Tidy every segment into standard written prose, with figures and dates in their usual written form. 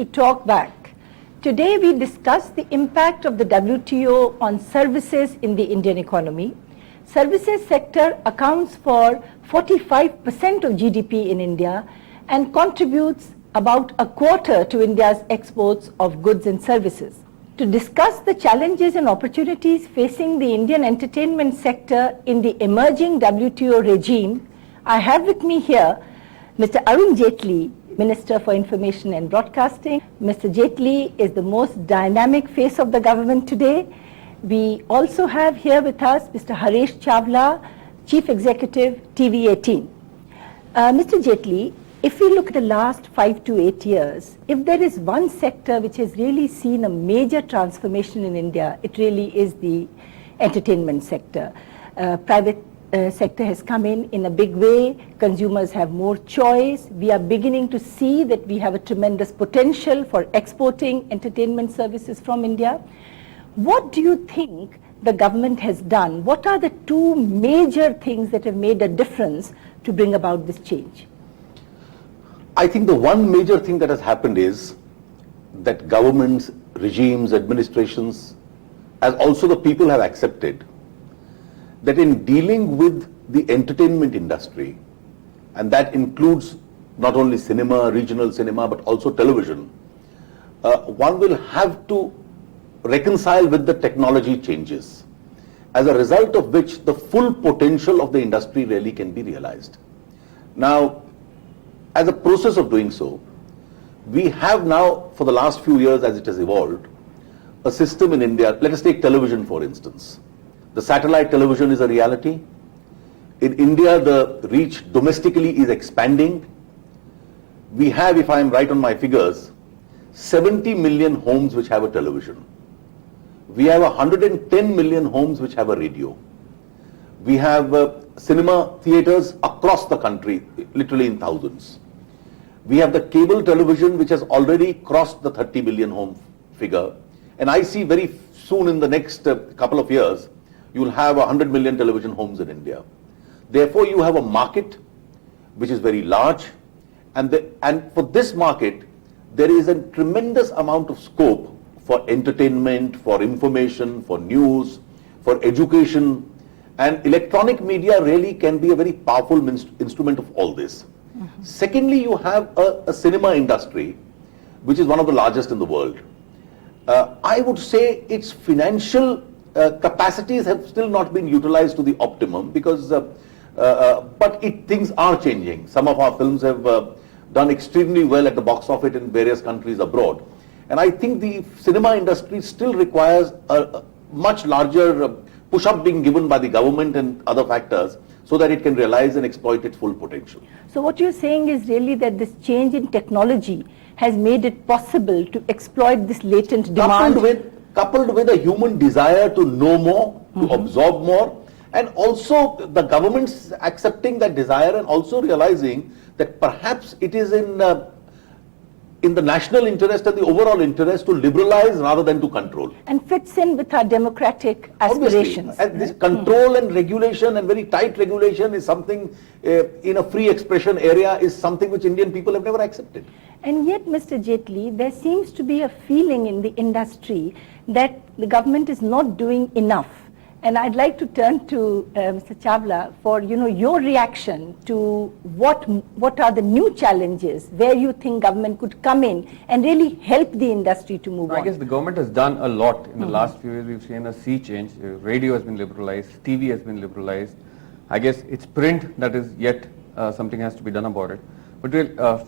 to Talk Back. Today we discuss the impact of the WTO on services in the Indian economy. Services sector accounts for 45% of GDP in India and contributes about a quarter to India's exports of goods and services. To discuss the challenges and opportunities facing the Indian entertainment sector in the emerging WTO regime, I have with me here Mr. Arun Jaitley, Minister for Information and Broadcasting. Mr. Jaitley is the most dynamic face of the government today. We also have here with us Mr. Haresh Chawla, Chief Executive, TV18. Mr. Jaitley, if we look at the last 5 to 8 years, if there is one sector which has really seen a major transformation in India, it really is the entertainment sector. Private sector has come in a big way. Consumers have more choice. We are beginning to see that we have a tremendous potential for exporting entertainment services from India. What do you think the government has done? What are the two major things that have made a difference to bring about this change? I think the one major thing that has happened is that governments, regimes, administrations, as also the people have accepted that in dealing with the entertainment industry, and that includes not only cinema, regional cinema, but also television, one will have to reconcile with the technology changes, as a result of which the full potential of the industry really can be realized. Now, as a process of doing so, we have now, for the last few years as it has evolved, a system in India. Let us take television for instance. The satellite television is a reality. In India, the reach domestically is expanding. We have, if I am right on my figures, 70 million homes which have a television. We have 110 million homes which have a radio. We have cinema theaters across the country, literally in thousands. We have the cable television which has already crossed the 30 million home figure. And I see very soon in the next couple of years, you will have 100 million television homes in India. Therefore, you have a market which is very large. And for this market, there is a tremendous amount of scope for entertainment, for information, for news, for education. And electronic media really can be a very powerful instrument of all this. Mm-hmm. Secondly, you have a cinema industry, which is one of the largest in the world. I would say its financial capacities have still not been utilized to the optimum because, but things are changing. Some of our films have done extremely well at the box office in various countries abroad. And I think the cinema industry still requires a much larger push-up being given by the government and other factors so that it can realize and exploit its full potential. So what you're saying is really that this change in technology has made it possible to exploit this latent demand. Coupled with a human desire to know more, to absorb more, and also the government's accepting that desire and also realizing that perhaps it is in the national interest and the overall interest to liberalize rather than to control. And fits in with our democratic aspirations. Obviously, and this control and regulation and very tight regulation is something in a free expression area is something which Indian people have never accepted. And yet, Mr. Jaitley, there seems to be a feeling in the industry that the government is not doing enough. And I'd like to turn to Mr. Chawla for your reaction to what are the new challenges where you think government could come in and really help the industry to move on. I guess the government has done a lot in the last few years. We've seen a sea change. Radio has been liberalized, TV has been liberalized. I guess it's print that is yet something has to be done about it. But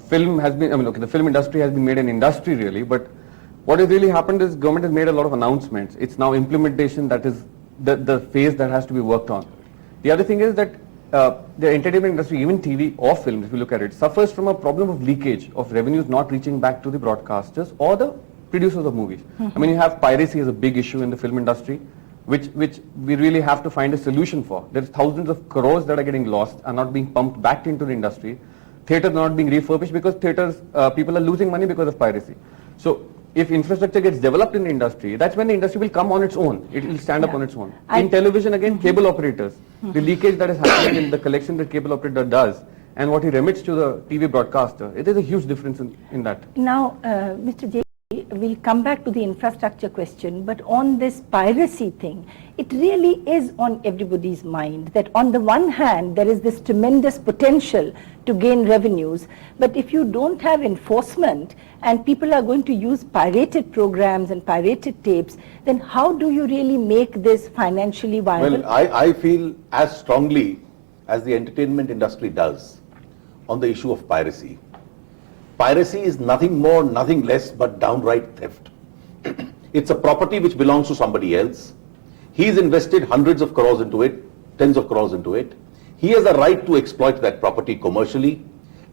film has been, the film industry has been made an industry really, but what has really happened is government has made a lot of announcements. It's now implementation that is the phase that has to be worked on. The other thing is that the entertainment industry, even TV or film, if you look at it, suffers from a problem of leakage of revenues not reaching back to the broadcasters or the producers of movies. I mean, you have piracy as a big issue in the film industry, which we really have to find a solution for. There's thousands of crores that are getting lost, are not being pumped back into the industry. Theaters are not being refurbished because theaters, people are losing money because of piracy. So if infrastructure gets developed in the industry, that's when the industry will come on its own. It will stand up on its own. In television, again, cable operators, the leakage that is happening in the collection that cable operator does and what he remits to the TV broadcaster, it is a huge difference in that. Now, Mr. J, we'll come back to the infrastructure question, but on this piracy thing, it really is on everybody's mind that on the one hand, there is this tremendous potential to gain revenues, but if you don't have enforcement and people are going to use pirated programs and pirated tapes, then how do you really make this financially viable? Well, I feel as strongly as the entertainment industry does on the issue of piracy. Piracy is nothing more, nothing less but downright theft. It's a property which belongs to somebody else. He's invested hundreds of crores into it, tens of crores into it. He has a right to exploit that property commercially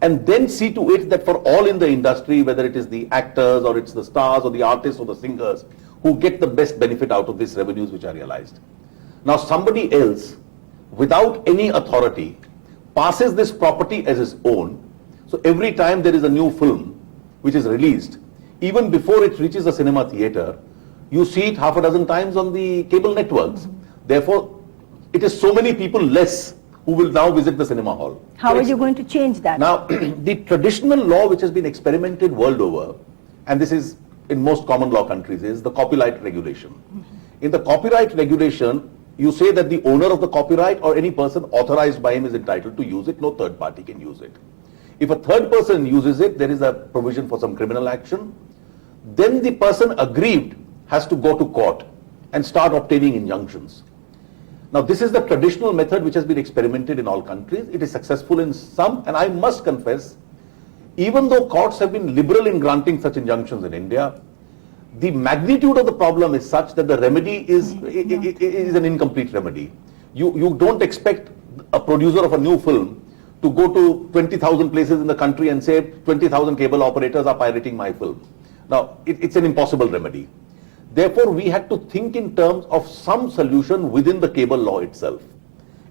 and then see to it that for all in the industry, whether it is the actors or it's the stars or the artists or the singers, who get the best benefit out of these revenues which are realized. Now somebody else, without any authority, passes this property as his own. So every time there is a new film which is released, even before it reaches a cinema theatre, you see it half a dozen times on the cable networks. Therefore, it is so many people less who will now visit the cinema hall. How are you going to change that? Now, the traditional law which has been experimented world over, and this is in most common law countries, is the copyright regulation. In the copyright regulation, you say that the owner of the copyright or any person authorized by him is entitled to use it, no third party can use it. If a third person uses it, there is a provision for some criminal action. Then the person aggrieved has to go to court and start obtaining injunctions. Now this is the traditional method which has been experimented in all countries. It is successful in some, and I must confess, even though courts have been liberal in granting such injunctions in India, the magnitude of the problem is such that the remedy is an incomplete remedy. You don't expect a producer of a new film to go to 20,000 places in the country and say 20,000 cable operators are pirating my film. Now, it's an impossible remedy. Therefore, we had to think in terms of some solution within the cable law itself.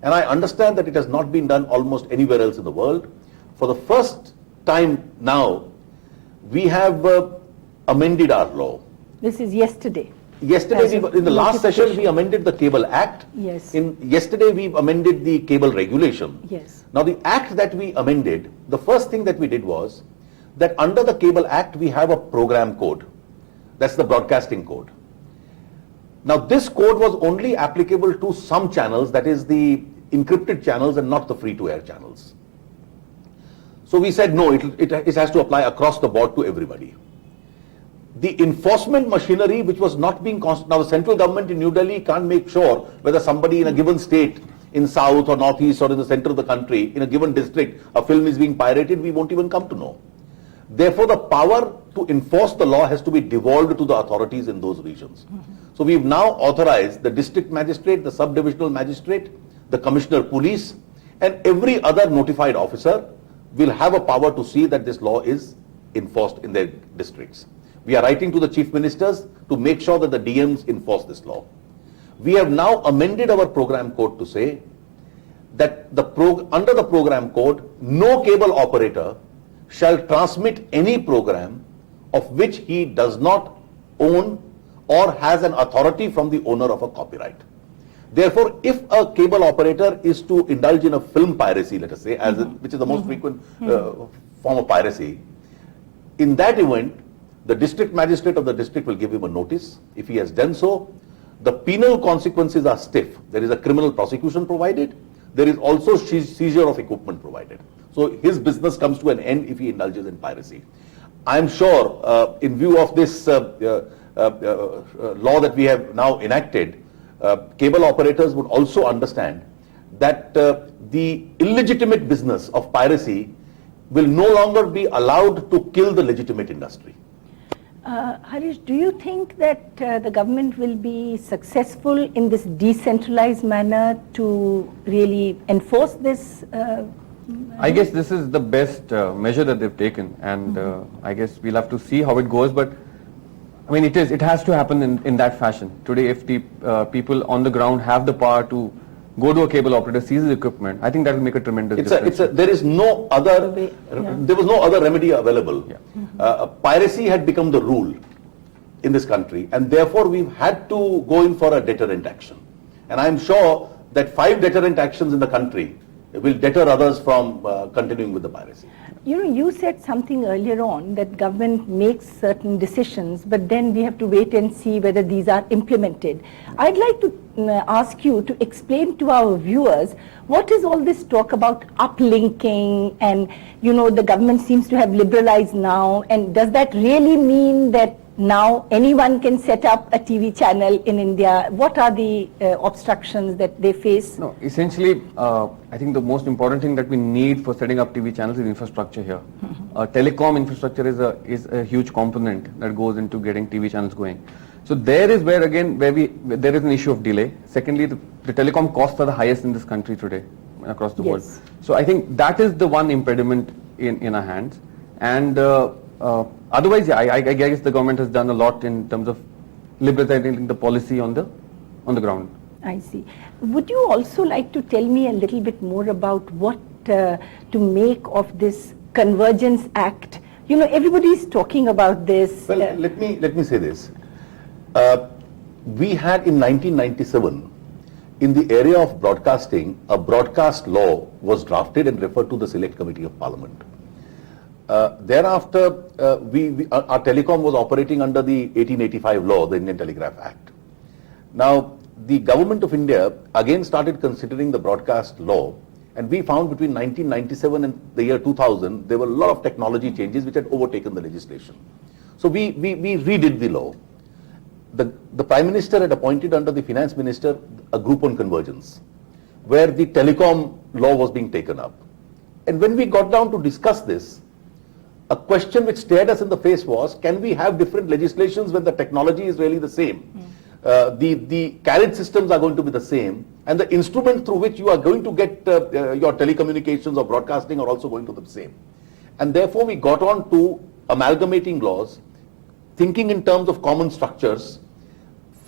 And I understand that it has not been done almost anywhere else in the world. For the first time now, we have amended our law. This is yesterday. Yesterday, in the last session, we amended the Cable Act. Yes. Yesterday, we amended the Cable Regulation. Yes. Now, the Act that we amended, the first thing that we did was that under the Cable Act, we have a program code. That's the broadcasting code. Now, this code was only applicable to some channels, that is the encrypted channels and not the free-to-air channels. So we said, no, it has to apply across the board to everybody. The enforcement machinery which was not being now the central government in New Delhi can't make sure whether somebody in a given state in south or northeast or in the center of the country in a given district a film is being pirated, we won't even come to know. Therefore, the power to enforce the law has to be devolved to the authorities in those regions. So we've now authorized the district magistrate, the sub-divisional magistrate, the commissioner police, and every other notified officer will have a power to see that this law is enforced in their districts. We are writing to the chief ministers to make sure that the DMs enforce this law. We have now amended our program code to say that under the program code, no cable operator shall transmit any program of which he does not own or has an authority from the owner of a copyright. Therefore, if a cable operator is to indulge in a film piracy, let us say, which is the most frequent form of piracy, in that event, the district magistrate of the district will give him a notice. If he has done so, the penal consequences are stiff. There is a criminal prosecution provided. There is also seizure of equipment provided. So his business comes to an end if he indulges in piracy. I am sure, in view of this law that we have now enacted, cable operators would also understand that the illegitimate business of piracy will no longer be allowed to kill the legitimate industry. Harish, do you think that the government will be successful in this decentralized manner to really enforce this? I guess this is the best measure that they've taken, and I guess we'll have to see how it goes. But I mean, it has to happen in that fashion. Today, if the people on the ground have the power to go to a cable operator, seize the equipment, I think that will make a tremendous difference. There is no other, there was no other remedy available. Yeah. Piracy had become the rule in this country, and therefore we've had to go in for a deterrent action. And I'm sure that 5 deterrent actions in the country will deter others from continuing with the piracy. You know, you said something earlier on that government makes certain decisions, but then we have to wait and see whether these are implemented. I'd like to ask you to explain to our viewers what is all this talk about uplinking, and you know, the government seems to have liberalized now, and does that really mean that now anyone can set up a TV channel in India? What are the obstructions that they face? No, essentially, I think the most important thing that we need for setting up TV channels is infrastructure here. Telecom infrastructure is a huge component that goes into getting TV channels going. So there is where again, there is an issue of delay. Secondly, the telecom costs are the highest in this country today across the world. So I think that is the one impediment in our hands. And otherwise, yeah, I guess the government has done a lot in terms of liberalizing the policy on the ground. I see. Would you also like to tell me a little bit more about what to make of this Convergence Act? You know, everybody is talking about this. Well, let me say this. We had in 1997, in the area of broadcasting, a broadcast law was drafted and referred to the Select Committee of Parliament. Thereafter, our telecom was operating under the 1885 law, the Indian Telegraph Act. Now, the government of India again started considering the broadcast law, and we found between 1997 and the year 2000, there were a lot of technology changes which had overtaken the legislation. So we redid the law. The Prime Minister had appointed under the Finance Minister a group on convergence, where the telecom law was being taken up. And when we got down to discuss this, a question which stared us in the face was, can we have different legislations when the technology is really the same? The carriage systems are going to be the same, and the instrument through which you are going to get your telecommunications or broadcasting are also going to be the same. And therefore we got on to amalgamating laws, thinking in terms of common structures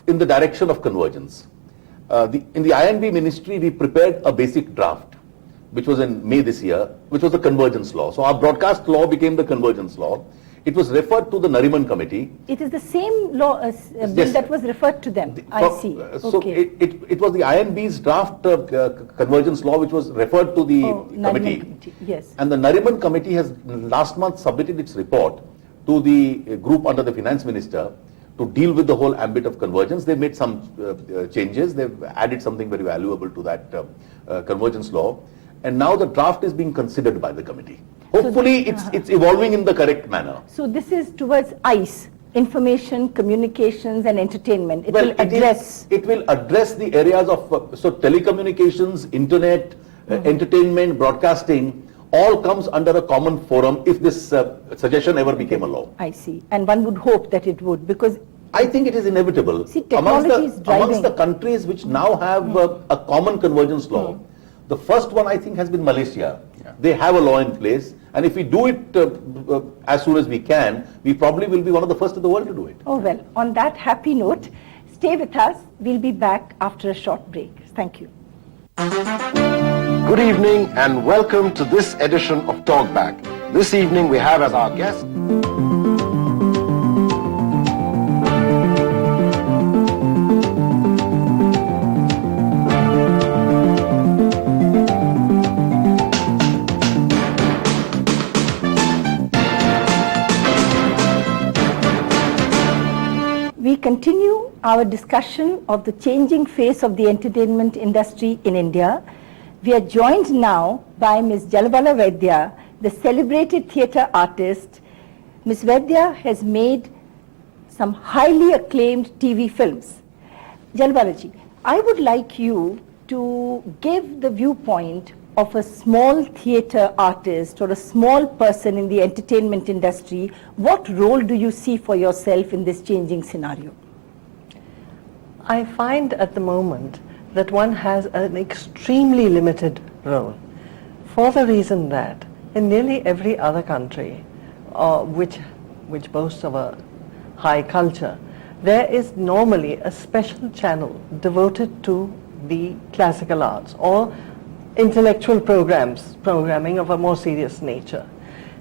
in the direction of convergence. In the INB ministry, we prepared a basic draft, which was in May this year, which was the convergence law. So our broadcast law became the convergence law. It was referred to the Nariman Committee. It is the same law bill that was referred to them. I see. So okay. It was the INB's draft convergence law which was referred to the committee. Yes. And the Nariman Committee has last month submitted its report to the group under the Finance Minister to deal with the whole ambit of convergence. They've made some changes. They've added something very valuable to that convergence law. And now the draft is being considered by the committee. Hopefully it's evolving in the correct manner. So this is towards ICE, information, communications and entertainment. It will address the areas of, so telecommunications, internet, entertainment, broadcasting, all comes under a common forum if this suggestion ever became a law. I see. And one would hope that it would, because I think it is inevitable. See, technology is driving. Amongst the countries which now have a common convergence law, the first one I think has been Malaysia. Yeah. They have a law in place, and if we do it as soon as we can, we probably will be one of the first in the world to do it. Oh well, on that happy note, stay with us. We'll be back after a short break. Thank you. Good evening and welcome to this edition of Talkback. This evening we have as our guest We continue our discussion of the changing face of the entertainment industry in India. We are joined now by Ms. Jalabala Vaidya, the celebrated theatre artist. Ms. Vaidya has made some highly acclaimed TV films. Jalabalaji, I would like you to give the viewpoint of a small theatre artist or a small person in the entertainment industry. What role do you see for yourself in this changing scenario? I find at the moment that one has an extremely limited role, for the reason that in nearly every other country which boasts of a high culture, there is normally a special channel devoted to the classical arts or intellectual programming of a more serious nature,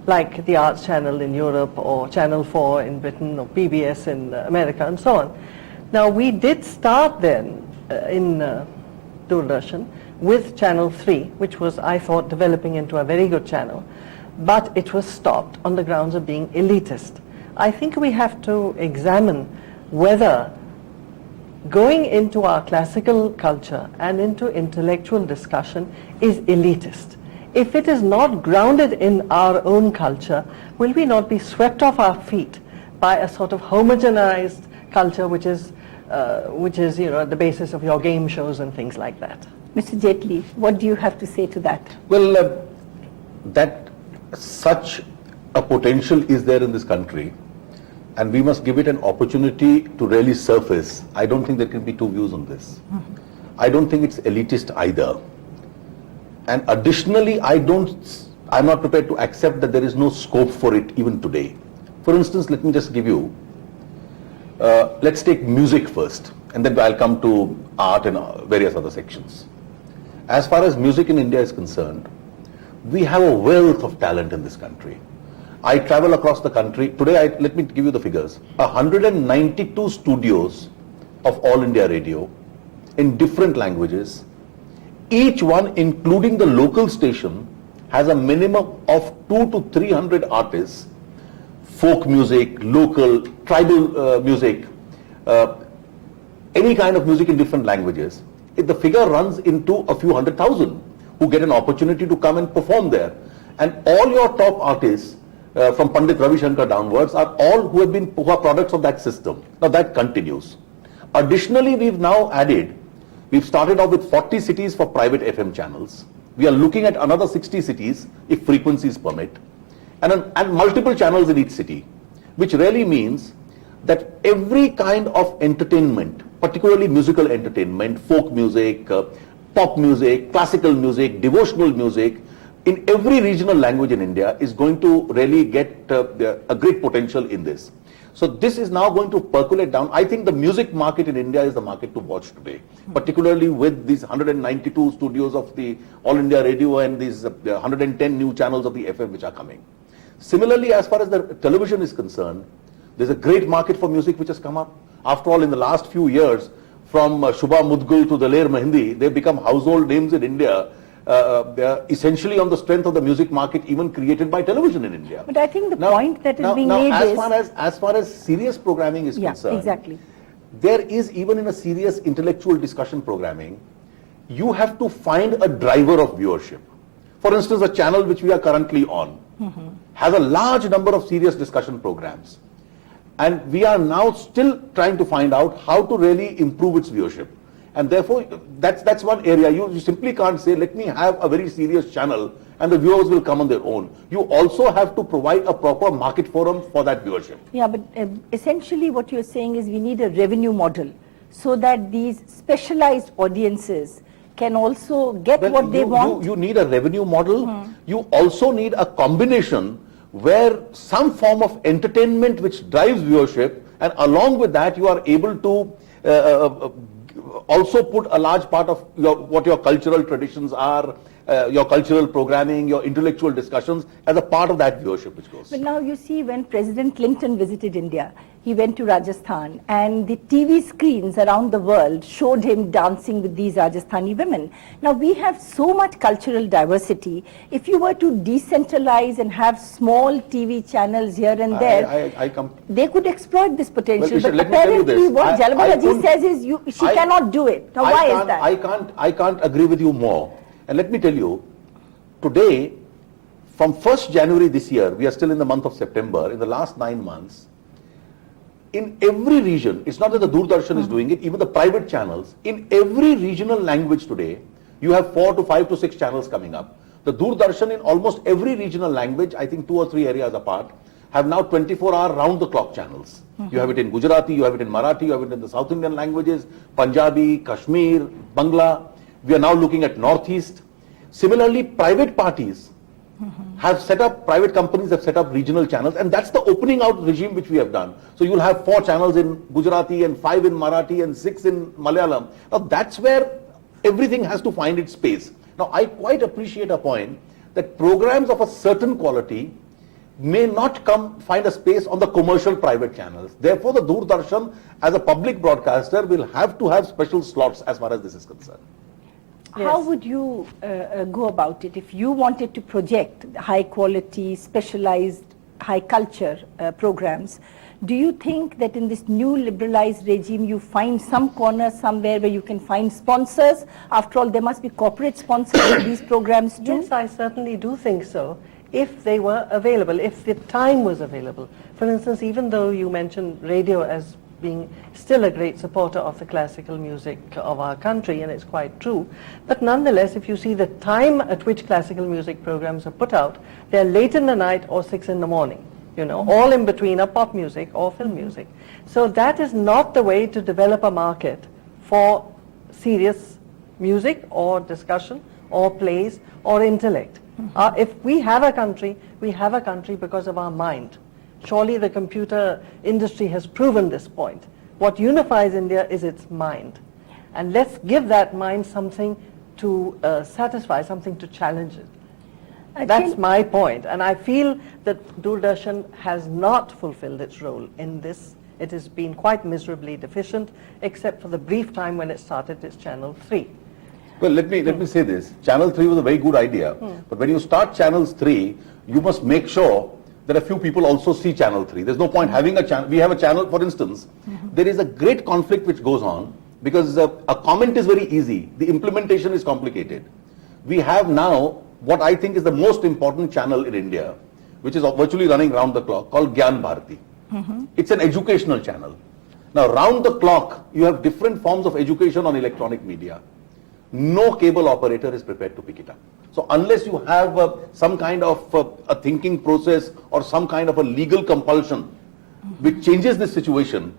like the Arts Channel in Europe or Channel 4 in Britain or PBS in America and so on. Now we did start then in Doordarshan with Channel 3, which was, I thought, developing into a very good channel, but it was stopped on the grounds of being elitist. I think we have to examine whether going into our classical culture and into intellectual discussion is elitist. If it is not grounded in our own culture, will we not be swept off our feet by a sort of homogenized culture which is the basis of your game shows and things like that? Mr. Jaitley, what do you have to say to that? Well, that such a potential is there in this country, and we must give it an opportunity to really surface. I don't think there can be two views on this. I don't think it's elitist either. And additionally, I'm not prepared to accept that there is no scope for it even today. For instance, let me just give you, let's take music first, and then I'll come to art and various other sections. As far as music in India is concerned, we have a wealth of talent in this country. I travel across the country. Today, let me give you the figures. 192 studios of All India Radio in different languages. Each one, including the local station, has a minimum of 200 to 300 artists, folk music, local, tribal music, any kind of music in different languages. The figure runs into a few 100,000 who get an opportunity to come and perform there. And all your top artists, from Pandit Ravi Shankar downwards, are all who are products of that system. Now that continues. Additionally, we've started off with 40 cities for private FM channels. We are looking at another 60 cities if frequencies permit, and multiple channels in each city, which really means that every kind of entertainment, particularly musical entertainment, folk music, pop music, classical music, devotional music, in every regional language in India is going to really get a great potential in this. So this is now going to percolate down. I think the music market in India is the market to watch today, particularly with these 192 studios of the All India Radio and these 110 new channels of the FM which are coming. Similarly, as far as the television is concerned, there's a great market for music which has come up. After all, in the last few years, from Shubha Mudgul to Daler Mehendi, they've become household names in India, essentially on the strength of the music market even created by television in India. But I think the point that is being made is... As far as serious programming is concerned, exactly. There is, even in a serious intellectual discussion programming, you have to find a driver of viewership. For instance, a channel which we are currently on has a large number of serious discussion programs. And we are now still trying to find out how to really improve its viewership. And therefore, that's one area. You simply can't say, let me have a very serious channel and the viewers will come on their own. You also have to provide a proper market forum for that viewership. Yeah, but essentially what you're saying is we need a revenue model so that these specialized audiences can also get what they want. You need a revenue model. You also need a combination where some form of entertainment which drives viewership, and along with that you are able to also put a large part of what your cultural traditions are, your cultural programming, your intellectual discussions as a part of that viewership which goes. But now you see, when President Clinton visited India, he went to Rajasthan and the TV screens around the world showed him dancing with these Rajasthani women. Now we have so much cultural diversity. If you were to decentralize and have small TV channels here and there, they could exploit this potential. Well, but apparently what Jalbalaji says is she cannot do it. Now why is that? I can't agree with you more. And let me tell you, today, from 1st January this year, we are still in the month of September, in the last 9 months, in every region, it's not that the Doordarshan is doing it, even the private channels, in every regional language today, you have 4 to 5 to 6 channels coming up. The Doordarshan in almost every regional language, I think 2 or 3 areas apart, have now 24-hour round-the-clock channels. You have it in Gujarati, you have it in Marathi, you have it in the South Indian languages, Punjabi, Kashmir, Bangla. We are now looking at Northeast. Similarly, private parties have set up, private companies have set up regional channels, and that's the opening out regime which we have done. So you'll have 4 channels in Gujarati and 5 in Marathi and 6 in Malayalam. Now that's where everything has to find its space. Now I quite appreciate a point that programs of a certain quality may not find a space on the commercial private channels. Therefore, the Doordarshan as a public broadcaster will have to have special slots as far as this is concerned. How Yes. would you go about it if you wanted to project high quality, specialized, high culture programs? Do you think that in this new liberalized regime you find some corner somewhere where you can find sponsors? After all, there must be corporate sponsors for these programs too. Yes, I certainly do think so, if they were available, if the time was available. For instance, even though you mentioned radio as being still a great supporter of the classical music of our country, and it's quite true, but nonetheless, if you see the time at which classical music programs are put out, they're late in the night or 6 in the morning, you know, all in between are pop music or film music. So that is not the way to develop a market for serious music or discussion or plays or intellect. If we have a country, we have a country because of our mind. Surely the computer industry has proven this point. What unifies India is its mind. And let's give that mind something to satisfy, something to challenge it. That's my point. And I feel that Doordarshan has not fulfilled its role in this. It has been quite miserably deficient, except for the brief time when it started its Channel 3. Well, let me say this. Channel 3 was a very good idea. But when you start Channels 3, you must make sure that a few people also see Channel 3. There's no point having a channel. We have a channel, for instance. There is a great conflict which goes on because a comment is very easy. The implementation is complicated. We have now what I think is the most important channel in India, which is virtually running round the clock, called Gyan Bharati. It's an educational channel. Now, round the clock, you have different forms of education on electronic media. No cable operator is prepared to pick it up. So unless you have some kind of a thinking process or some kind of a legal compulsion which changes this situation,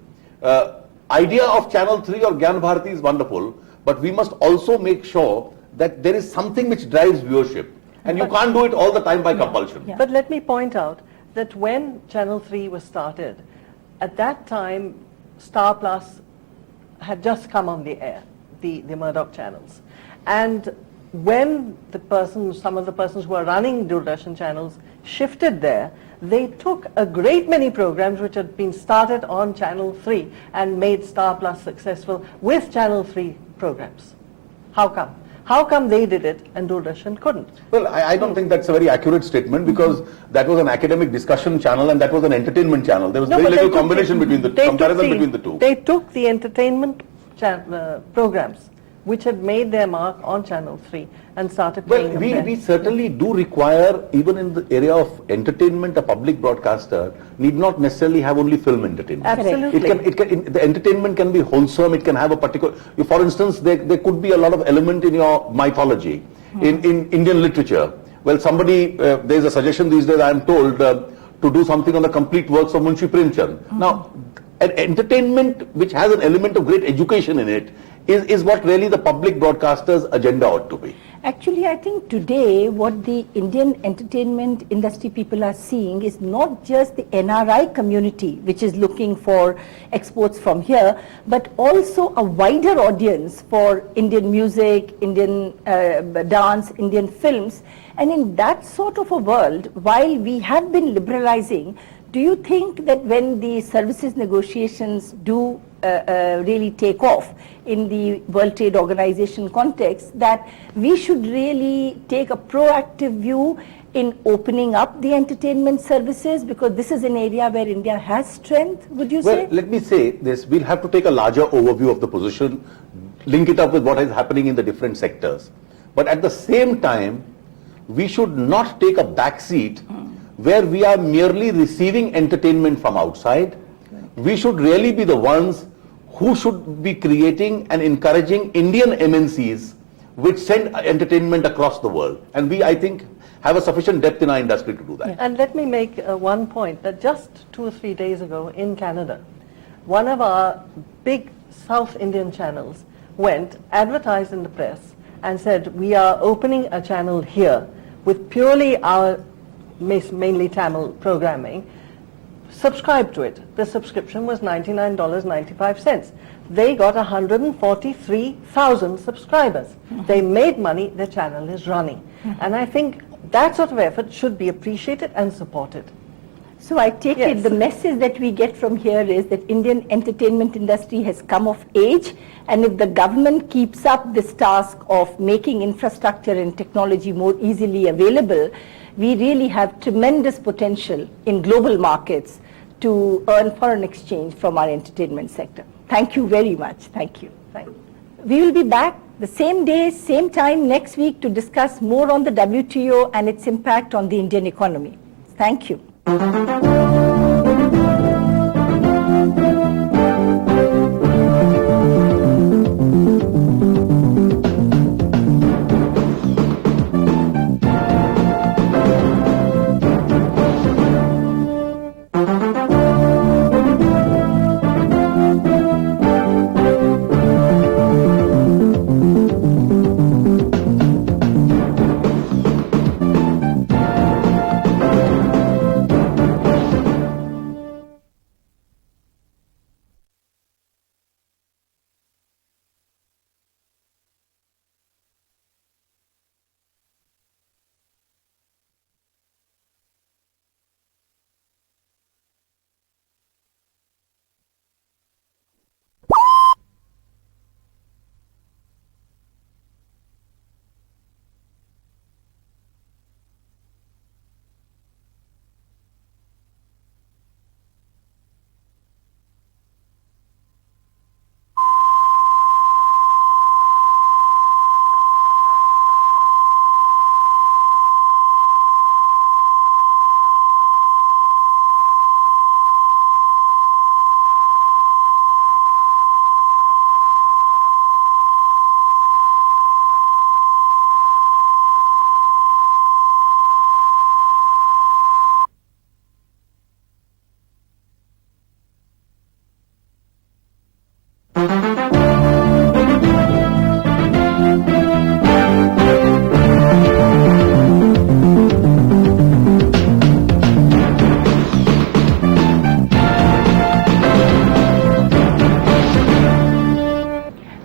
idea of Channel 3 or Gyan Bharati is wonderful, but we must also make sure that there is something which drives viewership. And you can't do it all the time by compulsion. Yeah. But let me point out that when Channel 3 was started, at that time, Star Plus had just come on the air, the Murdoch channels. And when some of the persons who were running Doordarshan channels shifted there, they took a great many programs which had been started on Channel 3 and made Star Plus successful with Channel 3 programs. How come? How come they did it and Doordarshan couldn't? Well, I don't think that's a very accurate statement because that was an academic discussion channel and that was an entertainment channel. There was very but little they took combination between the comparison between the two. They took the entertainment programs which had made their mark on Channel 3 and started Well, playing them we there. certainly do require, even in the area of entertainment, a public broadcaster need not necessarily have only film entertainment. Absolutely. The entertainment can be wholesome, it can have a particular, for instance, there could be a lot of element in your mythology, in Indian literature. Well, there's a suggestion these days, I am told, to do something on the complete works of Munshi Premchand. Now, an entertainment which has an element of great education in it is what really the public broadcaster's agenda ought to be. Actually, I think today what the Indian entertainment industry people are seeing is not just the NRI community which is looking for exports from here, but also a wider audience for Indian music, Indian dance, Indian films. And in that sort of a world, while we have been liberalizing, do you think that when the services negotiations do really take off in the World Trade Organization context, that we should really take a proactive view in opening up the entertainment services, because this is an area where India has strength, would you say? Well, let me say this, we'll have to take a larger overview of the position, link it up with what is happening in the different sectors. But at the same time, we should not take a back seat where we are merely receiving entertainment from outside. We should really be the ones who should be creating and encouraging Indian MNCs which send entertainment across the world. And we, I think, have a sufficient depth in our industry to do that. And let me make one point, that just 2 or 3 days ago in Canada, one of our big South Indian channels went, advertised in the press, and said, we are opening a channel here with purely our mainly Tamil programming. Subscribe to it. The subscription was $99.95. They got 143,000 subscribers. They made money, their channel is running. And I think that sort of effort should be appreciated and supported. So I take it Yes. the message that we get from here is that Indian entertainment industry has come of age, and if the government keeps up this task of making infrastructure and technology more easily available, we really have tremendous potential in global markets to earn foreign exchange from our entertainment sector. Thank you very much. Thank you. Thank you. We will be back the same day, same time next week to discuss more on the WTO and its impact on the Indian economy. Thank you.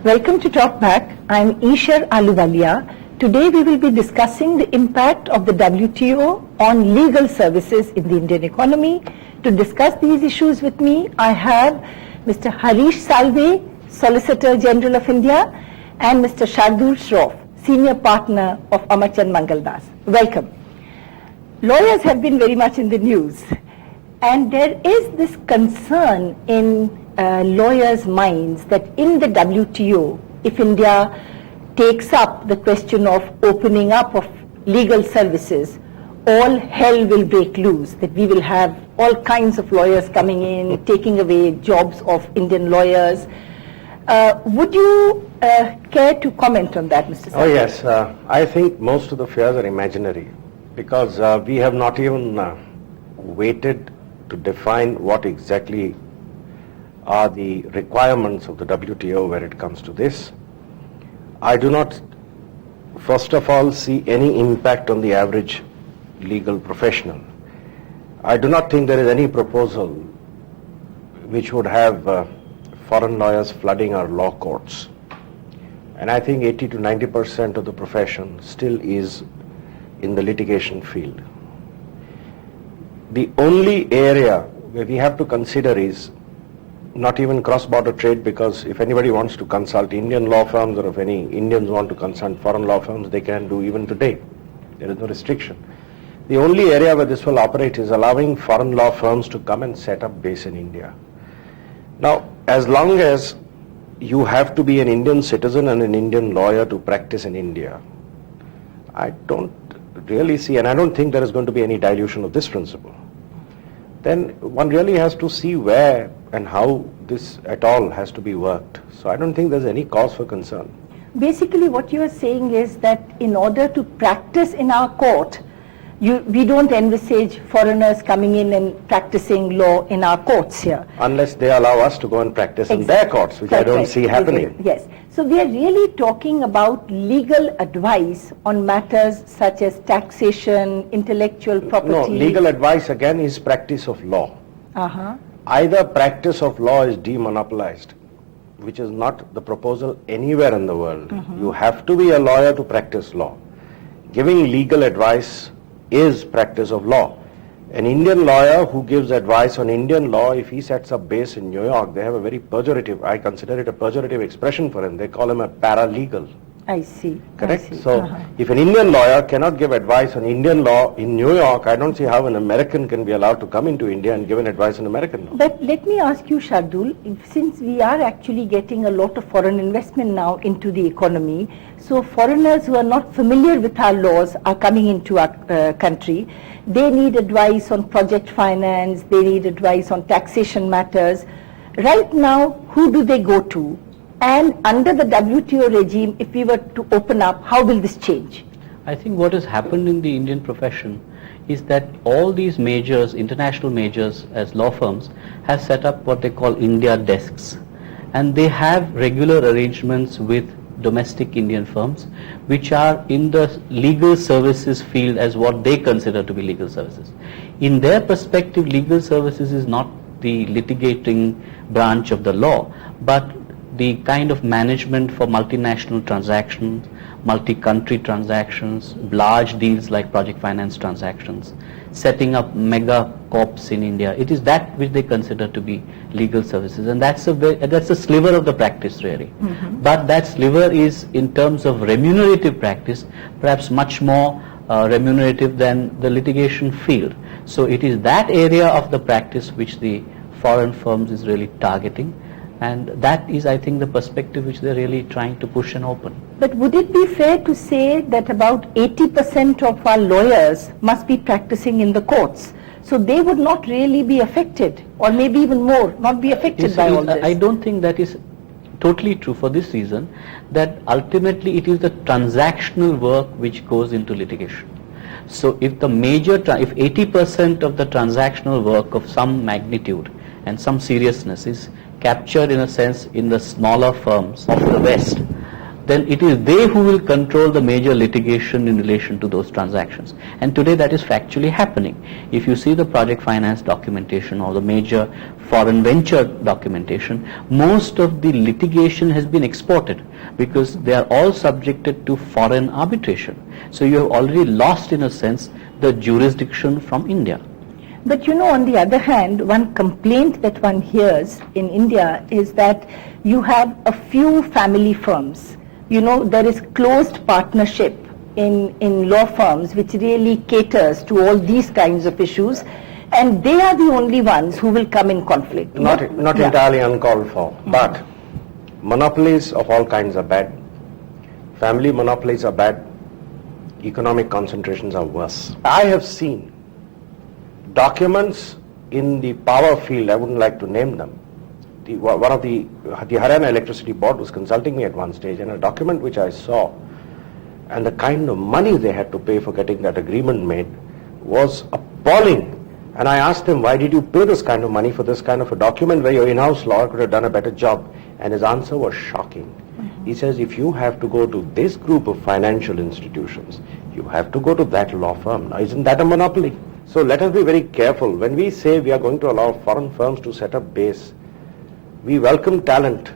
Welcome to Talk Back. I'm Ishar Aluwalia. Today we will be discussing the impact of the WTO on legal services in the Indian economy. To discuss these issues with me, I have Mr. Harish Salve, Solicitor General of India, and Mr. Shardul Shroff, Senior Partner of Amarchand Mangaldas. Welcome. Lawyers have been very much in the news, and there is this concern in lawyers' minds that in the WTO, if India takes up the question of opening up of legal services, all hell will break loose, that we will have all kinds of lawyers coming in, taking away jobs of Indian lawyers. Would you care to comment on that, Mr. Oh Salve? yes, I think most of the fears are imaginary because we have not even waited to define what exactly are the requirements of the WTO where it comes to this. I do not, first of all, see any impact on the average legal professional. I do not think there is any proposal which would have foreign lawyers flooding our law courts. And I think 80 to 90% of the profession still is in the litigation field. The only area where we have to consider is not even cross-border trade, because if anybody wants to consult Indian law firms or if any Indians want to consult foreign law firms, they can do even today. There is no restriction. The only area where this will operate is allowing foreign law firms to come and set up base in India. Now, as long as you have to be an Indian citizen and an Indian lawyer to practice in India, I don't really see, and I don't think there is going to be any dilution of this principle. Then one really has to see where and how this at all has to be worked. So I don't think there's any cause for concern. Basically, what you are saying is that in order to practice in our court, we don't envisage foreigners coming in and practicing law in our courts here. Unless they allow us to go and practice in their courts, which I don't Correct. see happening. Yes. So we are really talking about legal advice on matters such as taxation, intellectual property. No, legal advice again is practice of law. Uh-huh. Either practice of law is demonopolized, which is not the proposal anywhere in the world. You have to be a lawyer to practice law. Giving legal advice is practice of law. An Indian lawyer who gives advice on Indian law, if he sets up base in New York, they have a very pejorative, I consider it a pejorative expression for him. They call him a paralegal. I see. Correct? I see. So, if an Indian lawyer cannot give advice on Indian law in New York, I don't see how an American can be allowed to come into India and give an advice on American law. But let me ask you, Shardul, since we are actually getting a lot of foreign investment now into the economy, so foreigners who are not familiar with our laws are coming into our country. They need advice on project finance, they need advice on taxation matters. Right now, who do they go to? And under the WTO regime, if we were to open up, how will this change? I think what has happened in the Indian profession is that all these majors, international majors as law firms, have set up what they call India desks. And they have regular arrangements with domestic Indian firms which are in the legal services field as what they consider to be legal services. In their perspective, legal services is not the litigating branch of the law, but the kind of management for multinational transactions, multi-country transactions, large deals like project finance transactions, setting up mega corps in India. It is that which they consider to be legal services, and that's a sliver of the practice really. But that sliver is, in terms of remunerative practice, perhaps much more remunerative than the litigation field. So it is that area of the practice which the foreign firms is really targeting. And that is, I think, the perspective which they're really trying to push and open. But would it be fair to say that about 80% of our lawyers must be practicing in the courts? So they would not really be affected, or maybe even more, not be affected by all this. I don't think that is totally true for this reason, that ultimately it is the transactional work which goes into litigation. So if the if 80% of the transactional work of some magnitude and some seriousness is captured in a sense in the smaller firms of the West, then it is they who will control the major litigation in relation to those transactions. And today that is factually happening. If you see the project finance documentation or the major foreign venture documentation, most of the litigation has been exported because they are all subjected to foreign arbitration. So you have already lost, in a sense, the jurisdiction from India. But you know, on the other hand, one complaint that one hears in India is that you have a few family firms. You know, there is closed partnership in law firms which really caters to all these kinds of issues, and they are the only ones who will come in conflict. Not Yeah. entirely uncalled for, but monopolies of all kinds are bad. Family monopolies are bad. Economic concentrations are worse. I have seen documents in the power field, I wouldn't like to name them. The Haryana Electricity Board was consulting me at one stage, and a document which I saw, and the kind of money they had to pay for getting that agreement made was appalling. And I asked him, why did you pay this kind of money for this kind of a document where your in-house lawyer could have done a better job? And his answer was shocking. He says, if you have to go to this group of financial institutions, you have to go to that law firm. Now, isn't that a monopoly? So let us be very careful. When we say we are going to allow foreign firms to set up base, we welcome talent.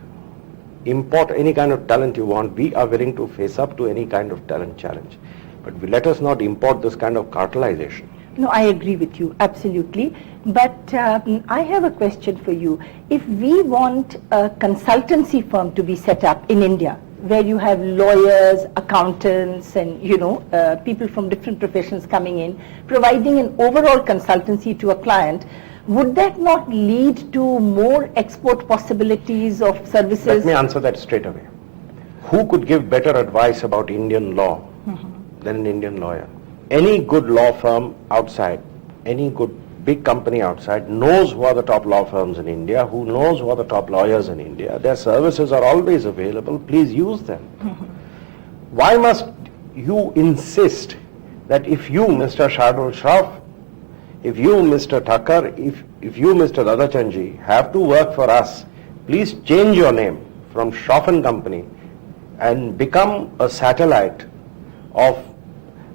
Import any kind of talent you want. We are willing to face up to any kind of talent challenge. But let us not import this kind of cartelization. No, I agree with you, absolutely. But I have a question for you. If we want a consultancy firm to be set up in India, where you have lawyers, accountants, and people from different professions coming in, providing an overall consultancy to a client, would that not lead to more export possibilities of services? Let me answer that straight away. Who could give better advice about Indian law than an Indian lawyer? Any good law firm outside, any good big company outside knows who are the top law firms in India, who knows who are the top lawyers in India. Their services are always available. Please use them. Why must you insist that if you, Mr. Shardul Shroff, if you, Mr. Thakkar, if you, Mr. Dadachanji, have to work for us, please change your name from Shroff & Company and become a satellite of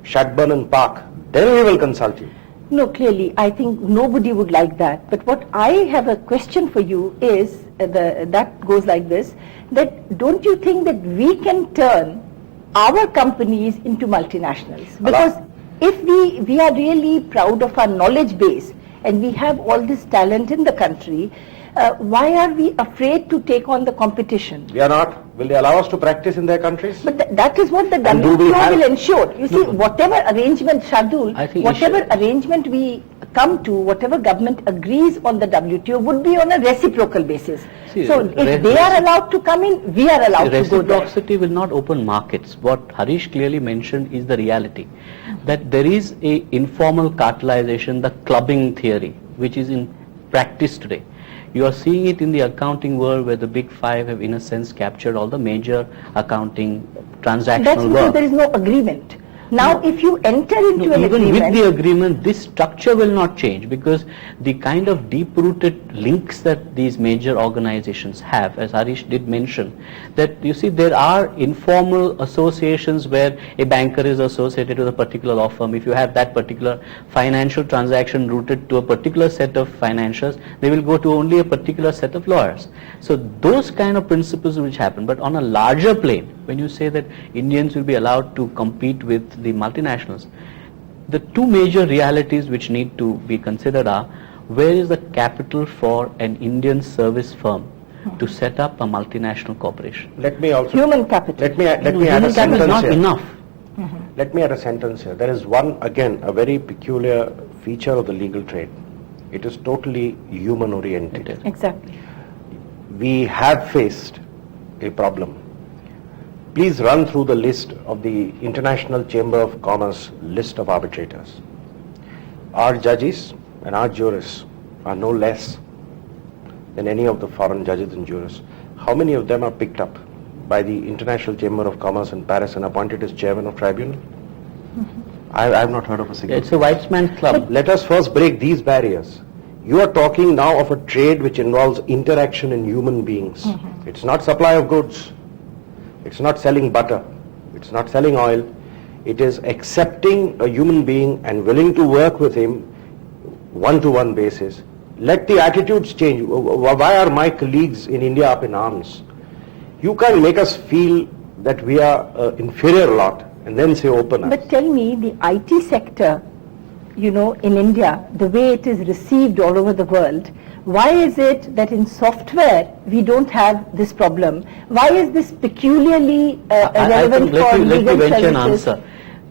Shadburn & Park. Then we will consult you. No, clearly, I think nobody would like that. But what I have a question for you is, that goes like this, that don't you think that we can turn our companies into multinationals? Because if we are really proud of our knowledge base and we have all this talent in the country, why are we afraid to take on the competition? We are not. Will they allow us to practice in their countries? But that is what the And do we WTO have- will ensure. You see, whatever arrangement, Shardul, I think whatever arrangement we come to, whatever government agrees on the WTO would be on a reciprocal basis. See, So if they are allowed to come in, we are allowed to go there. Reciprocity will not open markets. What Harish clearly mentioned is the reality, that there is a informal cartelization, the clubbing theory, which is in practice today. You are seeing it in the accounting world where the big five have in a sense captured all the major accounting transactional That's because work. there is no agreement. Now, if you enter into No, an even agreement, with the agreement, this structure will not change because the kind of deep-rooted links that these major organizations have, as Harish did mention, that you see there are informal associations where a banker is associated with a particular law firm. If you have that particular financial transaction rooted to a particular set of financials, they will go to only a particular set of lawyers. So those kind of principles which happen, but on a larger plane, when you say that Indians will be allowed to compete with the multinationals, the two major realities which need to be considered are, where is the capital for an Indian service firm to set up a multinational corporation? Let me also... human capital. Let me add a Human capital is sentence not here. enough. Let me add a sentence here. There is one, again, a very peculiar feature of the legal trade. It is totally human-oriented. It is. Exactly. We have faced a problem. Please run through the list of the International Chamber of Commerce list of arbitrators. Our judges and our jurists are no less than any of the foreign judges and jurists. How many of them are picked up by the International Chamber of Commerce in Paris and appointed as chairman of tribunal? I have not heard of a single. It's a white man's club. Let us first break these barriers. You are talking now of a trade which involves interaction in human beings. It's not supply of goods. It's not selling butter. It's not selling oil. It is accepting a human being and willing to work with him one-to-one basis. Let the attitudes change. Why are my colleagues in India up in arms? You can't make us feel that we are inferior lot and then say open us. But tell me, the IT sector, you know, in India, the way it is received all over the world, why is it that in software we don't have this problem? Why is this peculiarly relevant let for me legal venture an services? answer.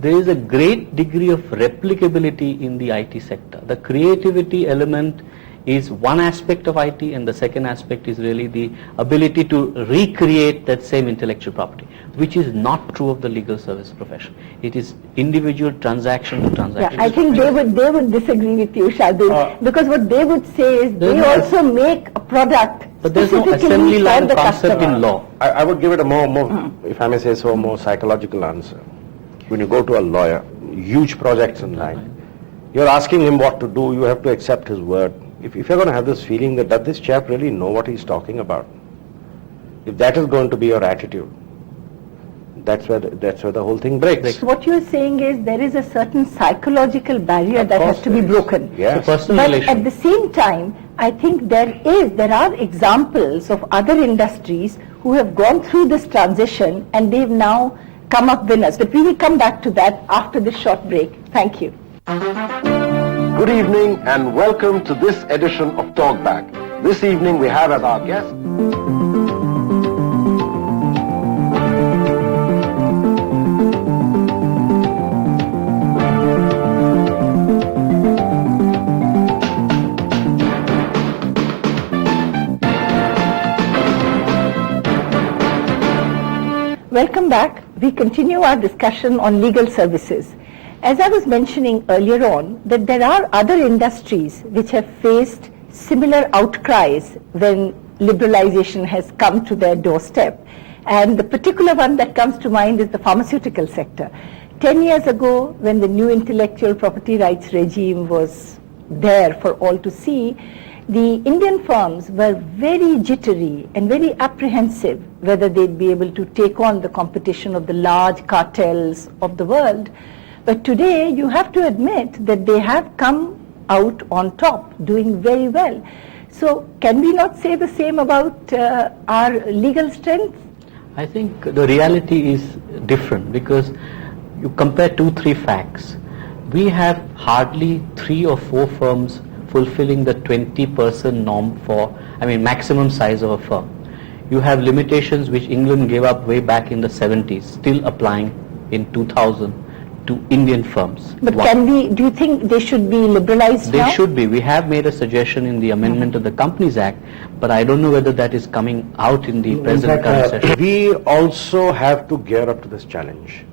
There is a great degree of replicability in the IT sector. The creativity element is one aspect of IT, and the second aspect is really the ability to recreate that same intellectual property, which is not true of the legal service profession. It is individual transaction to Yeah, transaction. I think they would disagree with you, Shardul, because what they would say is There's they no- also make a product But there's no specifically assembly for line the concept customer. in law. I would give it a more, if I may say so, more psychological answer. When you go to a lawyer, huge projects in line, you're asking him what to do, you have to accept his word. If you're going to have this feeling that does this chap really know what he's talking about, if that is going to be your attitude, that's where the whole thing breaks. What you're saying is there is a certain psychological barrier Of that has course to be there is. broken. Yes. It's a personal But relation. at the same time, I think there are examples of other industries who have gone through this transition and they've now come up winners. But we will come back to that after this short break. Thank you. Good evening and welcome to this edition of Talkback. This evening we have as our guest Welcome back. We continue our discussion on legal services. As I was mentioning earlier on, that there are other industries which have faced similar outcries when liberalization has come to their doorstep. And the particular one that comes to mind is the pharmaceutical sector. 10 years ago, when the new intellectual property rights regime was there for all to see, the Indian firms were very jittery and very apprehensive whether they'd be able to take on the competition of the large cartels of the world. But today, you have to admit that they have come out on top, doing very well. So can we not say the same about our legal strength? I think the reality is different because you compare 2-3 facts. we have hardly 3 or 4 firms fulfilling the 20-person norm for, maximum size of a firm. You have limitations which England gave up way back in the 70s, still applying in 2000 to Indian firms. But One. do you think they should be liberalized They now? should be. We have made a suggestion in the amendment of the Companies Act, but I don't know whether that is coming out in the In present fact, current session. we also have to gear up to this challenge.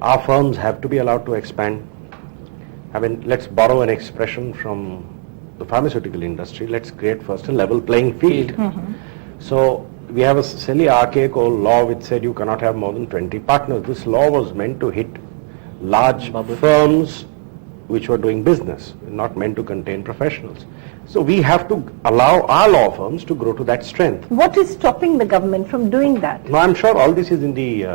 Our firms have to be allowed to expand. Let's borrow an expression from the pharmaceutical industry. Let's create first a level playing field. So we have a silly archaic old law which said you cannot have more than 20 partners. This law was meant to hit large firms which were doing business, not meant to contain professionals. So we have to allow our law firms to grow to that strength. What is stopping the government from doing that? No, I'm sure all this is in the,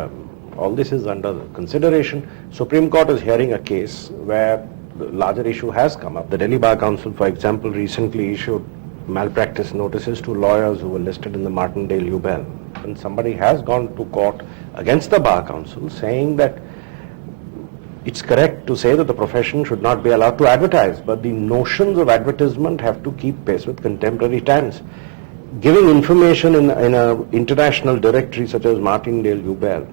all this is under consideration. Supreme Court is hearing a case where the larger issue has come up. The Delhi Bar Council, for example, recently issued malpractice notices to lawyers who were listed in the Martindale-Ubel. And somebody has gone to court against the Bar Council saying that it's correct to say that the profession should not be allowed to advertise, but the notions of advertisement have to keep pace with contemporary times. Giving information in an international directory such as Martindale-Ubel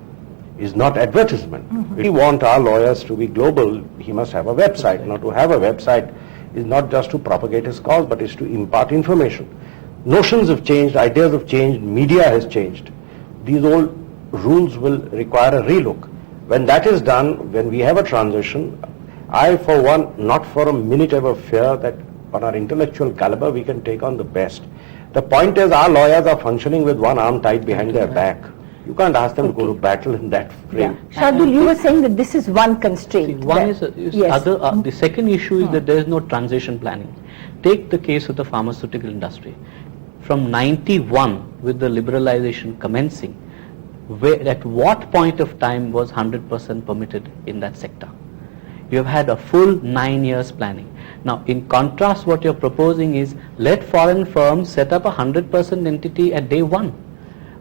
is not advertisement. If we want our lawyers to be global, he must have a website. Now, to have a website is not just to propagate his cause, but is to impart information. Notions have changed, ideas have changed, media has changed. These old rules will require a relook. When that is done, when we have a transition, I, for one, not for a minute ever fear that on our intellectual caliber we can take on the best. The point is our lawyers are functioning with one arm tied behind their back. You can't ask them to go to battle in that frame. Shardul, you were saying that this is one constraint. One that- is yes. the second issue is that there is no transition planning. Take the case of the pharmaceutical industry. From 91, with the liberalization commencing, at what point of time was 100% permitted in that sector? You have had a full 9 years planning. Now, in contrast, what you're proposing is let foreign firms set up a 100% entity at day one,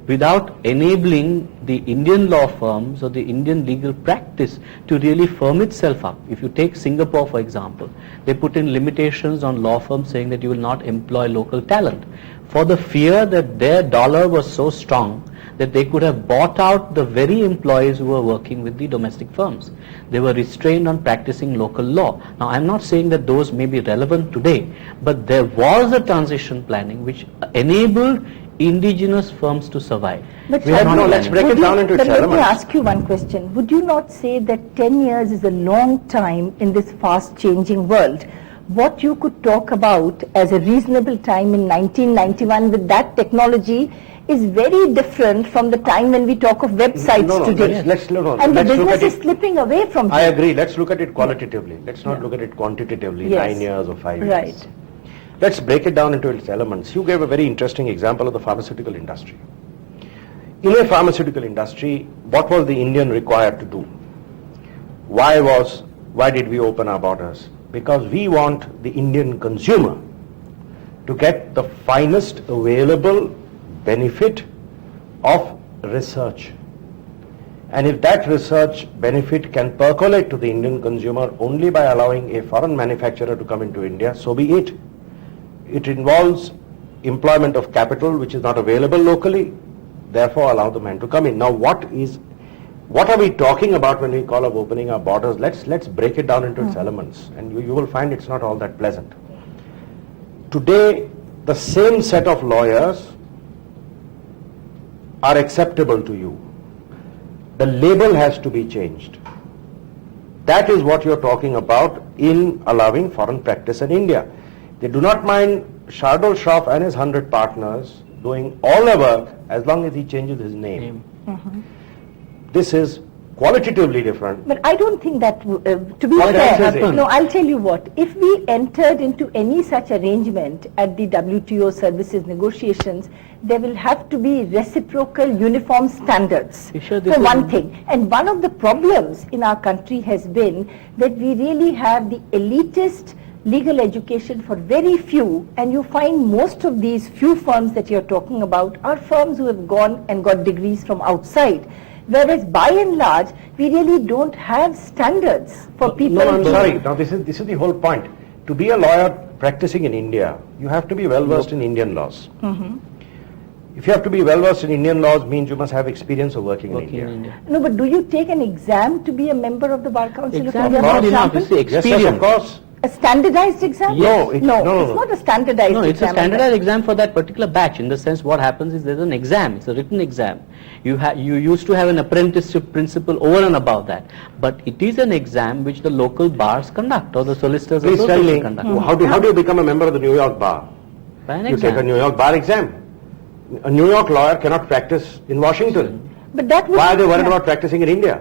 without enabling the Indian law firms or the Indian legal practice to really firm itself up. If you take Singapore, for example, they put in limitations on law firms saying that you will not employ local talent, for the fear that their dollar was so strong that they could have bought out the very employees who were working with the domestic firms. They were restrained on practicing local law. Now, I'm not saying that those may be relevant today, but there was a transition planning which enabled indigenous firms to survive. But We have Shardul, no, let's break would it down you- into but its let me elements. ask you one question. Would you not say that 10 years is a long time in this fast-changing world? What you could talk about as a reasonable time in 1991 with that technology is very different from the time when we talk of websites No, today. let's and the look at business is it. slipping away from I here. agree. Let's look at it qualitatively. Let's not look at it quantitatively, Yes. 9 years or 5 years. Right. Let's break it down into its elements. You gave a very interesting example of the pharmaceutical industry. In a pharmaceutical industry, what was the Indian required to do? Why did we open our borders? Because we want the Indian consumer to get the finest available benefit of research. And if that research benefit can percolate to the Indian consumer only by allowing a foreign manufacturer to come into India, so be it. It involves employment of capital which is not available locally, therefore allow the man to come in. Now what are we talking about when we call of opening our borders? Let's break it down into its elements, and you will find it's not all that pleasant. Today, the same set of lawyers are acceptable to you. The label has to be changed. That is what you're talking about in allowing foreign practice in India. They do not mind Shardul Shroff and his 100 partners doing all the work as long as he changes his name. This is qualitatively different. But I don't think that, to be What else fair, is it? no, I'll tell you what, if we entered into any such arrangement at the WTO services negotiations, there will have to be reciprocal uniform standards, You sure this for is- one thing. And one of the problems in our country has been that we really have the elitist legal education for very few, and you find most of these few firms that you're talking about are firms who have gone and got degrees from outside. Whereas by and large, we really don't have standards for people. No, I'm to- sorry. Now this is the whole point. To be a lawyer practicing in India, you have to be well versed in Indian laws. If you have to be well versed in Indian laws, means you must have experience of working in Working India. in India. No, but do you take an exam to be a member of the Bar Council Exam of is India, not for enough, example? it's the Yes, yes, experience. of course. A standardized exam? No, it's- no, no, it's no. not a standardized No, exam. it's a standardized exam for that particular batch. In the sense, what happens is there's an exam. It's a written exam. You used to have an apprenticeship principle over and above that, but it is an exam which the local bars conduct or the solicitors Please tell association me, conduct. how do you become a member of the New York Bar? By an You take a exam. New York Bar exam. A New York lawyer cannot practice in Washington. But that would, Why are they worried yeah. about practicing in India?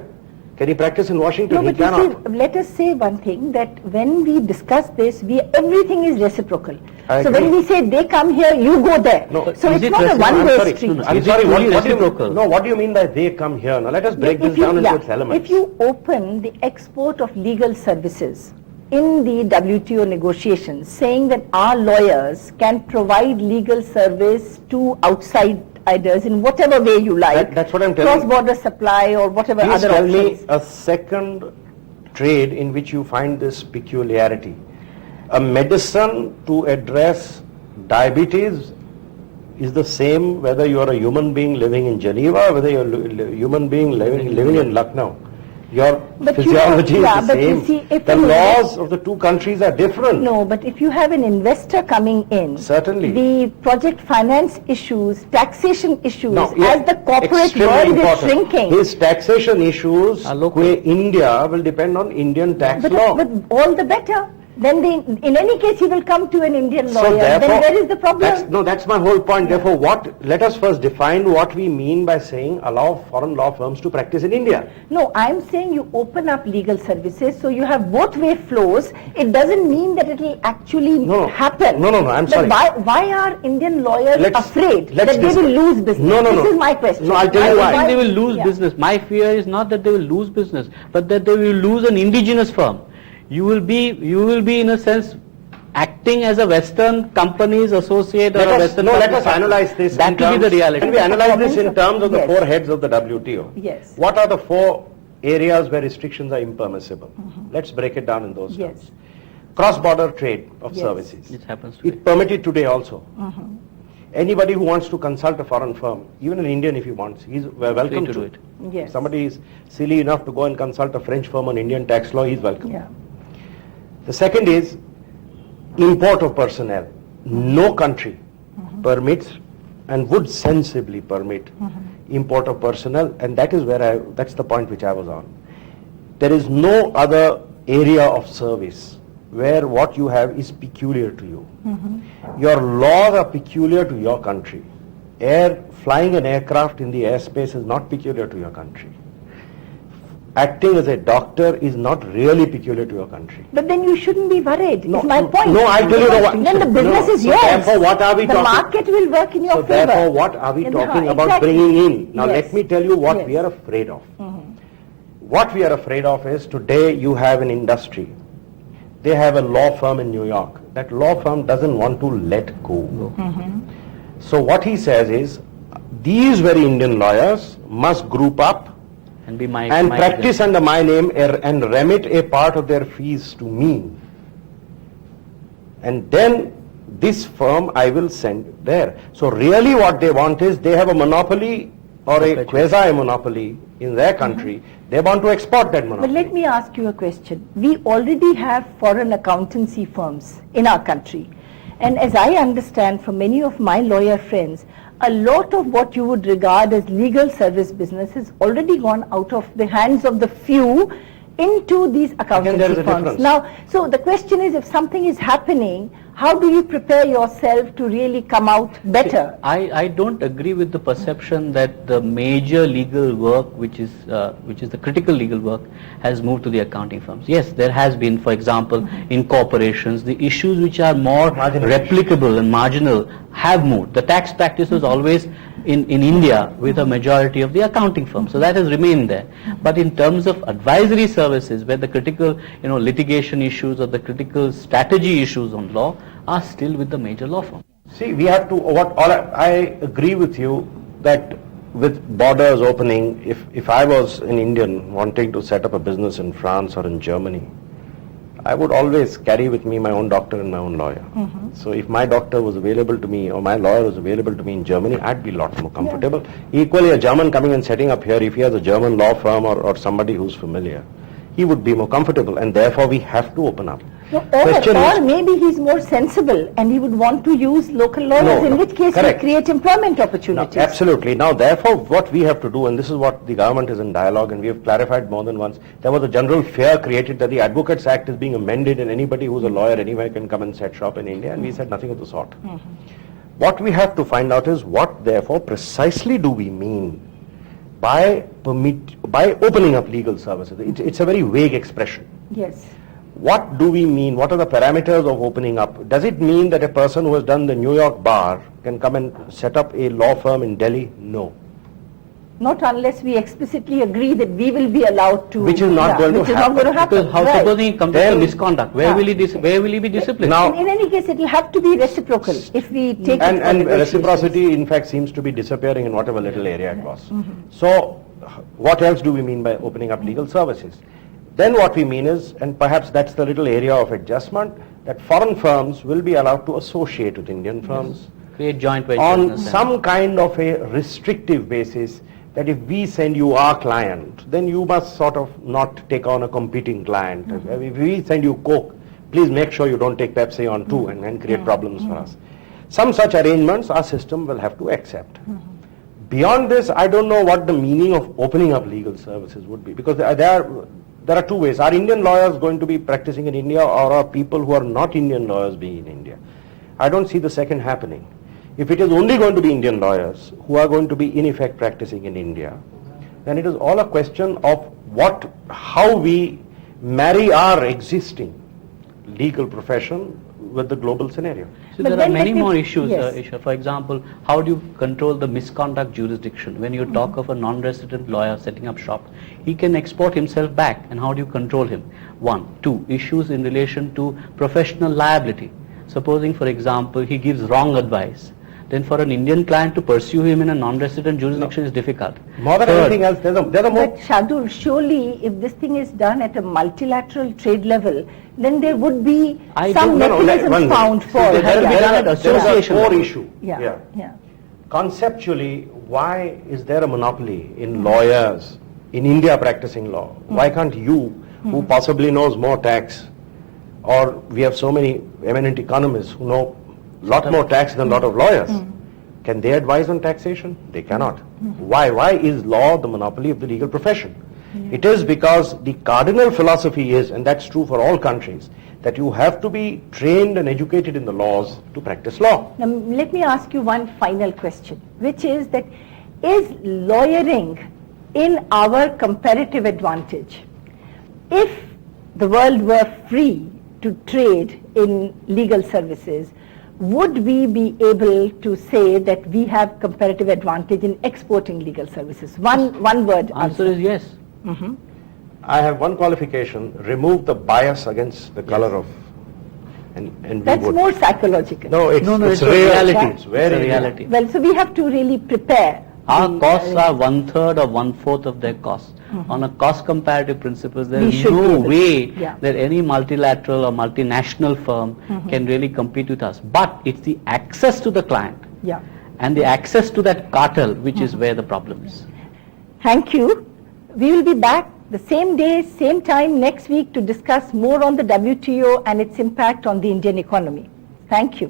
Can he practice in Washington? No, He but you cannot. see, let us say one thing, that when we discuss this, everything is reciprocal. I So when agree. we say they come here, you go there. No, so is it's it not a reciprocal? I'm one-way sorry. street. I'm Is it sorry, truly what do you, reciprocal? no, what do you mean by they come here? Now let us break this down into its elements. If you open the export of legal services in the WTO negotiations, saying that our lawyers can provide legal service to outsiders in whatever way you like, That's what I'm telling you. cross-border supply or whatever Please other tell me options. a second trade in which you find this peculiarity. A medicine to address diabetes is the same whether you are a human being living in Geneva, whether you're a human being living in Lucknow. Your But you physiology know, yeah, is the but you same. see, if The you- laws of the two countries are different. No, but if you have an investor coming in, Certainly. the project finance issues, taxation issues, Now, yeah, as the corporate extremely world is important. shrinking. His taxation issues, Are local. where India will depend on Indian tax law. But all the better. Then in any case he will come to an Indian lawyer. Then where is the problem? That's my whole point. Therefore, let us first define what we mean by saying allow foreign law firms to practice in India. No, I'm saying you open up legal services so you have both way flows. It doesn't mean that it will actually No. happen. No, I'm but sorry. Why are Indian lawyers afraid that they discuss. will lose business? No. This is my question. No, I'll tell you I why. don't think they will lose Yeah. business. My fear is not that they will lose business, but that they will lose an indigenous firm. You will be in a sense acting as a Western company's associate or a Western Let company's us analyze this. That in will be the terms- reality. Can we analyze this in terms of the Yes. four heads of the WTO? Yes. What are the four areas where restrictions are impermissible? Let's break it down in those Yes. terms. Cross-border trade of Yes. services. It happens today. It's permitted today also. Anybody who wants to consult a foreign firm, even an Indian if he wants, he's welcome to to do it. Yes. If somebody is silly enough to go and consult a French firm on Indian tax law, he's welcome. Yeah. The second is import of personnel. No country permits and would sensibly permit import of personnel, and that is that's the point which I was on. There is no other area of service where what you have is peculiar to you. Your laws are peculiar to your country. Flying an aircraft in the airspace is not peculiar to your country. Acting as a doctor is not really peculiar to your country. But then you shouldn't be worried. is my point. No, I'll tell you Because then the business is so yours. Therefore, what are we the talking? market will work in your So favor. therefore, what are we Yeah, talking about exactly. bringing in? Now, Yes. let me tell you what Yes. we are afraid of. What we are afraid of is today you have an industry. They have a law firm in New York. That law firm doesn't want to let go. So what he says is, these very Indian lawyers must group up And be my and my practice under my name and remit a part of their fees to me. And then this firm I will send there. So really what they want is they have a monopoly or a Perpetual. quasi-monopoly in their country. They want to export that But monopoly. let me ask you a question. We already have foreign accountancy firms in our country. And as I understand from many of my lawyer friends, a lot of what you would regard as legal service business has already gone out of the hands of the few into these accountancy there is a firms. difference. Now, so the question is, if something is happening, how do you prepare yourself to really come out better? I don't agree with the perception that the major legal work, which is the critical legal work, has moved to the accounting firms. Yes, there has been, for example, in corporations, the issues which are more Marginal. replicable and marginal have moved. The tax practice was always in India with a majority of the accounting firms, so that has remained there. But in terms of advisory services, where the critical litigation issues or the critical strategy issues on law are still with the major law firms. See, we have to, I agree with you that with borders opening, if I was an Indian wanting to set up a business in France or in Germany, I would always carry with me my own doctor and my own lawyer. So if my doctor was available to me or my lawyer was available to me in Germany, I'd be a lot more comfortable. Equally, a German coming and setting up here, if he has a German law firm or somebody who's familiar, he would be more comfortable, and therefore we have to open up. No, Question or is- maybe he's more sensible and he would want to use local lawyers, in which case correct. we create employment No, opportunities. absolutely. Now, therefore, what we have to do, and this is what the government is in dialogue, and we have clarified more than once, there was a general fear created that the Advocates Act is being amended and anybody who's a lawyer anywhere can come and set shop in India, and we said nothing of the sort. What we have to find out is what, therefore, precisely do we mean by opening up legal services. It's a very vague expression. Yes. What do we mean? What are the parameters of opening up? Does it mean that a person who has done the New York bar can come and set up a law firm in Delhi? No. Not unless we explicitly agree that we will be allowed to. Which is not going to which is not going to happen. Because how Right. supposing he comes to Then- misconduct, where will he be disciplined? Now- In any case, it will have to be reciprocal if we take it And for negotiations. reciprocity, in fact, seems to be disappearing in whatever little area it was. So, what else do we mean by opening up legal services? Then what we mean is, and perhaps that's the little area of adjustment, that foreign firms will be allowed to associate with Indian firms Create joint ventures. on some kind of a restrictive basis, that if we send you our client, then you must sort of not take on a competing client. If we send you Coke, please make sure you don't take Pepsi on too and create problems for us. Some such arrangements our system will have to accept. Beyond this, I don't know what the meaning of opening up legal services would be, because there are two ways. Are Indian lawyers going to be practicing in India, or are people who are not Indian lawyers being in India? I don't see the second happening. If it is only going to be Indian lawyers who are going to be in effect practicing in India, then it is all a question of how we marry our existing legal profession with the global scenario. So But there are then many let me- more issues, yes. Isha. For example, how do you control the misconduct jurisdiction? When you talk of a non-resident lawyer setting up shop, he can export himself back, and how do you control him? One. Two, issues in relation to professional liability. Supposing, for example, he gives wrong advice, then for an Indian client to pursue him in a non-resident jurisdiction is difficult. More than Third, anything else, there's a more... But Shardul, surely if this thing is done at a multilateral trade level, then there would be some mechanism found for. There has to be done at There is association a core level. issue. Yeah. Conceptually, why is there a monopoly in lawyers in India practicing law? Why can't you, who possibly knows more tax, or we have so many eminent economists who know a lot more tax than a lot of lawyers, can they advise on taxation? They cannot. Why? Why is law the monopoly of the legal profession? It is because the cardinal philosophy is, and that's true for all countries, that you have to be trained and educated in the laws to practice law. Now, let me ask you one final question, which is that is lawyering in our comparative advantage? If the world were free to trade in legal services, would we be able to say that we have comparative advantage in exporting legal services? One word answer is yes. I have one qualification: remove the bias against the color of, and we That's would. more psychological. No, it's it's a real. reality. It's very It's a real. reality. Well, so we have to really prepare. Our the- costs are 1/3 or 1/4 of their costs. On a cost comparative principles, there We is should be no able to, way yeah. that any multilateral or multinational firm can really compete with us. But it's the access to the client Yeah. and the access to that cartel which is where the problem is. Thank you. We will be back the same day, same time next week to discuss more on the WTO and its impact on the Indian economy. Thank you.